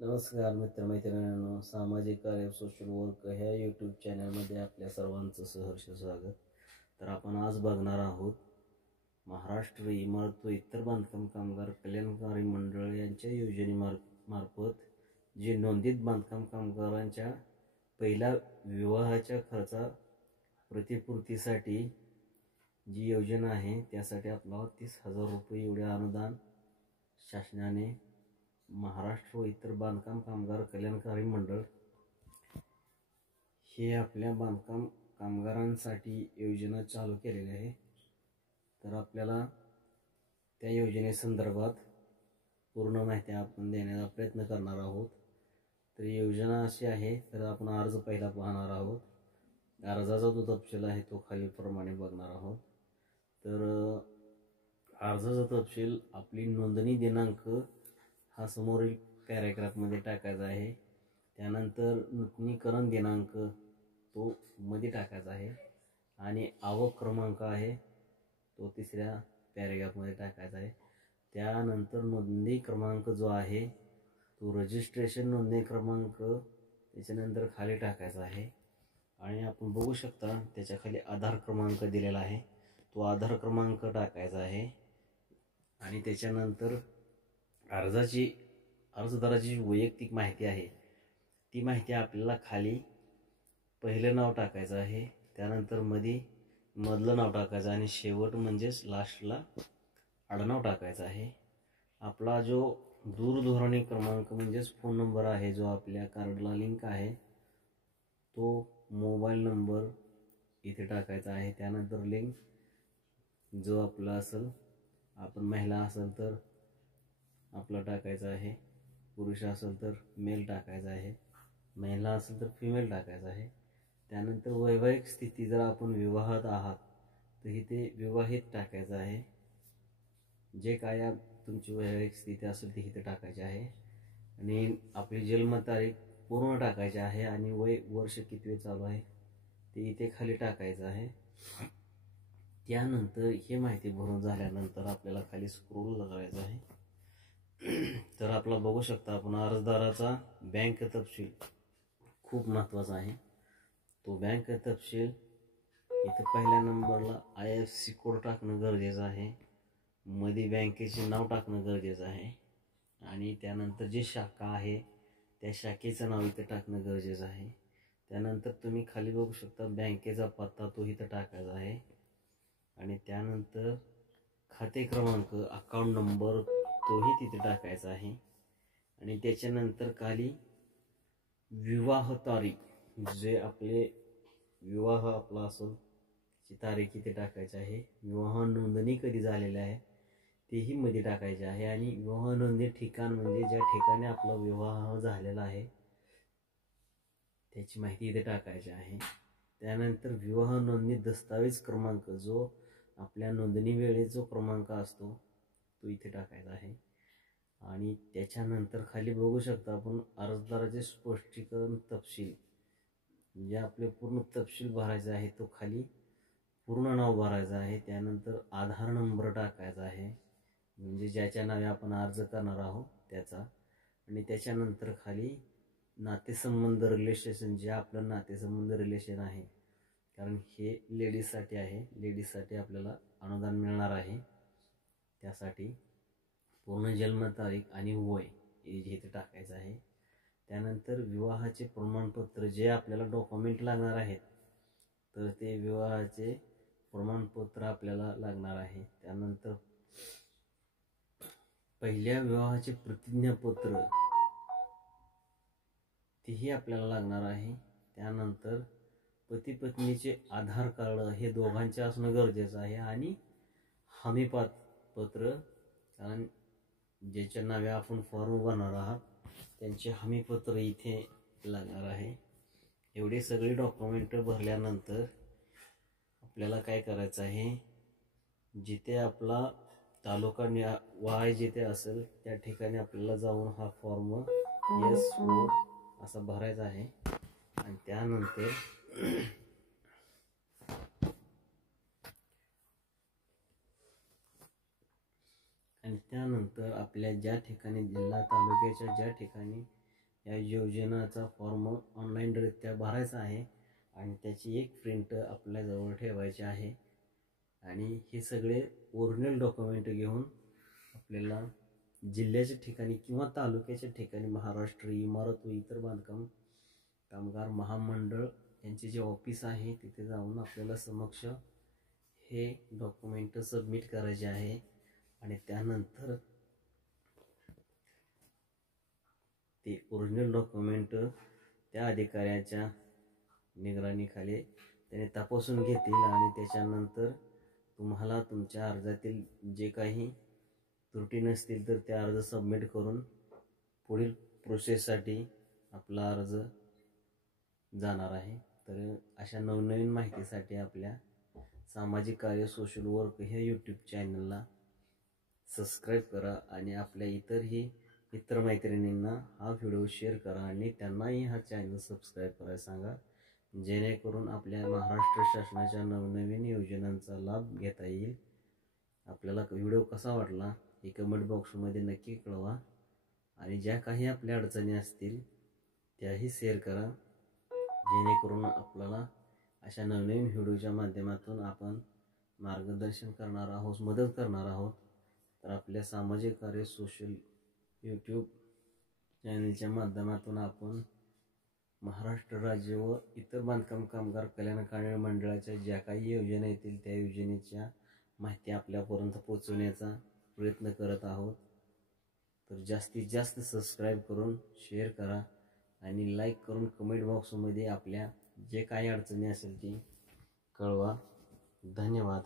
नमस्कार मित्रमैत्रिणींनो, सामाजिक कार्य सोशल वर्क ह्या यूट्यूब चॅनलमध्ये आपल्या सर्वांचं सहर्ष स्वागत. तर आपण आज बघणार आहोत महाराष्ट्र इमारत व इतर बांधकाम कामगार कल्याणकारी मंडळ यांच्या योजनेमार्फत जे नोंदित बांधकाम कामगारांच्या पहिल्या विवाहाच्या खर्चा प्रतिपूर्तीसाठी जी योजना आहे त्यासाठी आपल्याला 30,000 रुपये एवढे अनुदान शासनाने महाराष्ट्र व इतर बांधकाम कामगार कल्याणकारी मंडळ हे आपल्या बांधकाम कामगारांसाठी योजना चालू केलेली आहे. तर आपल्याला त्या योजनेसंदर्भात पूर्ण माहिती आपण देण्याचा प्रयत्न करणार आहोत. तर योजना अशी आहे, तर आपण अर्ज पहिला पाहणार आहोत. अर्जाचा जो तपशील आहे तो खालीलप्रमाणे बघणार आहोत. तर अर्जाचा तपशील, आपली नोंदणी दिनांक हा समोरील पॅराग्राफमध्ये टाकायचा आहे. त्यानंतर नूतनीकरण दिनांक तो मध्ये टाकायचा आहे आणि आवक क्रमांक आहे तो तिसऱ्या पॅराग्राफमध्ये टाकायचा आहे. त्यानंतर नोंदणी क्रमांक जो आहे तो रजिस्ट्रेशन नोंदणी क्रमांक त्याच्यानंतर खाली टाकायचा आहे. आणि आपण बघू शकता त्याच्या खाली आधार क्रमांक दिलेला आहे, तो आधार क्रमांक टाकायचा आहे. आणि त्याच्यानंतर अर्जदाराची वैयक्तिक माहिती आहे ती माहिती आपल्याला खाली पहिलं नाव टाकायचं आहे, त्यानंतर मधलं नाव टाकायचं आणि शेवट म्हणजेच लास्टला आडनाव टाकायचं आहे. आपला जो दूरध्वनी क्रमांक म्हणजेच फोन नंबर आहे जो आपल्या कार्डला लिंक आहे तो मोबाईल नंबर इथे टाकायचा आहे. त्यानंतर लिंक जो आपला असेल, आपण महिला असेल तर आपला टाकायचा आहे, पुरुष असेल तर मेल टाकायचा आहे, महिला असेल तर फिमेल टाकायचा आहे. त्यानंतर वैवाहिक स्थिती, जर आपण विवाहात आहात तर इथे विवाहित टाकायचं आहे. जे काय तुमची वैवाहिक स्थिती असेल ती इथे टाकायची आहे. आणि आपली जन्मतारीख पूर्ण टाकायची आहे आणि वर्ष कितवे चालू आहे ते इथे खाली टाकायचं आहे. त्यानंतर हे माहिती भरून झाल्यानंतर आपल्याला खाली स्क्रोल करायचं आहे. तर आपला बघू शकता आपण अर्जदाराचा बँक तपशील खूप महत्त्वाचा आहे. तो बँक तपशील इथे पहिल्या नंबरला IFSC कोड टाकणं गरजेचं आहे, मध्ये बँकेचे नाव टाकणं गरजेचं आहे आणि त्यानंतर जी शाखा आहे त्या शाखेचं नाव इथे टाकणं गरजेचं आहे. त्यानंतर तुम्ही खाली बघू शकता बँकेचा पत्ता तो इथं टाकायचा आहे. आणि त्यानंतर खाते क्रमांक, अकाउंट नंबर तोही तिथे टाकायचा आहे. आणि त्याच्यानंतर खाली विवाह तारीख, जे आपले विवाह आपला असेल ती तारीख इथे टाकायची आहे. विवाह नोंदणी कधी झालेली आहे तेही मध्ये टाकायचे आहे. आणि विवाह नोंदणी ठिकाण म्हणजे ज्या ठिकाणी आपला विवाह झालेला आहे त्याची माहिती इथे टाकायची आहे. त्यानंतर विवाह नोंदणी दस्तावेज क्रमांक, जो आपल्या नोंदणी वेळेस जो क्रमांक असतो तो इथे टाकायचा आहे. आणि त्याच्यानंतर खाली बघू शकता आपण अर्जदाराचे स्पष्टीकरण तपशील, जे आपले पूर्ण तपशील भरायचा आहे तो खाली पूर्ण नाव भरायचं आहे. त्यानंतर आधार नंबर टाकायचा आहे, म्हणजे ज्याच्या नावे आपण अर्ज करणार आहोत त्याचा. आणि त्याच्यानंतर खाली नातेसंबंध रिलेशन, जे आपलं नातेसंबंध रिलेशन आहे, कारण हे लेडीजसाठी आहे, लेडीजसाठी आपल्याला अनुदान मिळणार आहे, त्यासाठी पूर्ण जन्मतारीख आणि वय हे इथे टाकायचं आहे. त्यानंतर विवाहाचे प्रमाणपत्र, जे आपल्याला डॉक्युमेंट लागणार आहेत तर ते विवाहाचे प्रमाणपत्र आपल्याला लागणार आहे. त्यानंतर पहिल्या विवाहाचे प्रतिज्ञापत्र तेही आपल्याला लागणार आहे. त्यानंतर पती पत्नीचे आधार कार्ड हे दोघांचे असणं गरजेचं आहे. आणि हमीपत्र, कारण ज्याच्या नावे आपण फॉर्म भरणार आहात त्यांचे हमीपत्र इथे लागणार आहे. एवढे सगळे डॉक्युमेंट भरल्यानंतर आपल्याला काय करायचं आहे, जिथे आपला तालुका वाय जिथे असेल त्या ठिकाणी आपल्याला जाऊन हा फॉर्म SO असा भरायचा आहे. आणि त्यानंतर आपल्या ज्या ठिकाणी जिल्हा तालुक्याच्या ज्या ठिकाणी या योजनेचा फॉर्म ऑनलाईनरित्या भरायचा आहे आणि त्याची एक प्रिंट आपल्याजवळ ठेवायची आहे आणि हे सगळे ओरिजिनल डॉक्युमेंट घेऊन आपल्याला जिल्ह्याच्या ठिकाणी किंवा तालुक्याच्या ठिकाणी महाराष्ट्र इमारत व इतर बांधकाम कामगार महामंडळ यांचे जे ऑफिस आहे तिथे जाऊन आपल्याला समक्ष हे डॉक्युमेंट सबमिट करायचे आहे आणि त्यानंतर ते ओरिजिनल डॉक्युमेंट त्या अधिकाऱ्याच्या निगराणीखाली त्याने तपासून घेतील आणि त्याच्यानंतर तुम्हाला तुमच्या अर्जातील जे काही त्रुटी नसतील तर ते अर्ज सबमिट करून पुढील प्रोसेससाठी आपला अर्ज जाणार आहे। तर अशा नवनवीन माहितीसाठी आपल्या सामाजिक कार्य सोशल वर्क ह्या यूट्यूब चॅनलला सबस्क्राईब करा आणि आपल्या इतर मैत्रिणींना हा व्हिडिओ शेअर करा आणि त्यांनाही हा चॅनल सबस्क्राईब करायला सांगा, जेणेकरून आपल्या महाराष्ट्र शासनाच्या नवनवीन योजनांचा लाभ घेता येईल। आपल्याला व्हिडिओ कसा वाटला हे कमेंट बॉक्समध्ये नक्की कळवा आणि ज्या काही आपल्या अडचणी असतील त्याही शेअर करा, जेणेकरून आपल्याला अशा नवनवीन व्हिडिओच्या माध्यमातून आपण मार्गदर्शन करणार आहोत, मदत करणार आहोत। तर आपल्या सामाजिक कार्य सोशल यूट्यूब चॅनलच्या माध्यमातून आपण महाराष्ट्र राज्य व इतर बांधकाम कामगार कल्याणकारी मंडळाच्या ज्या काही योजना येतील त्या योजनेच्या माहिती आपल्यापर्यंत पोहोचवण्याचा प्रयत्न करत आहोत। तर जास्तीत जास्त सबस्क्राईब करून शेअर करा आणि लाईक करून कमेंट बॉक्समध्ये आपल्या जे काही अडचणी असेल ती कळवा। धन्यवाद।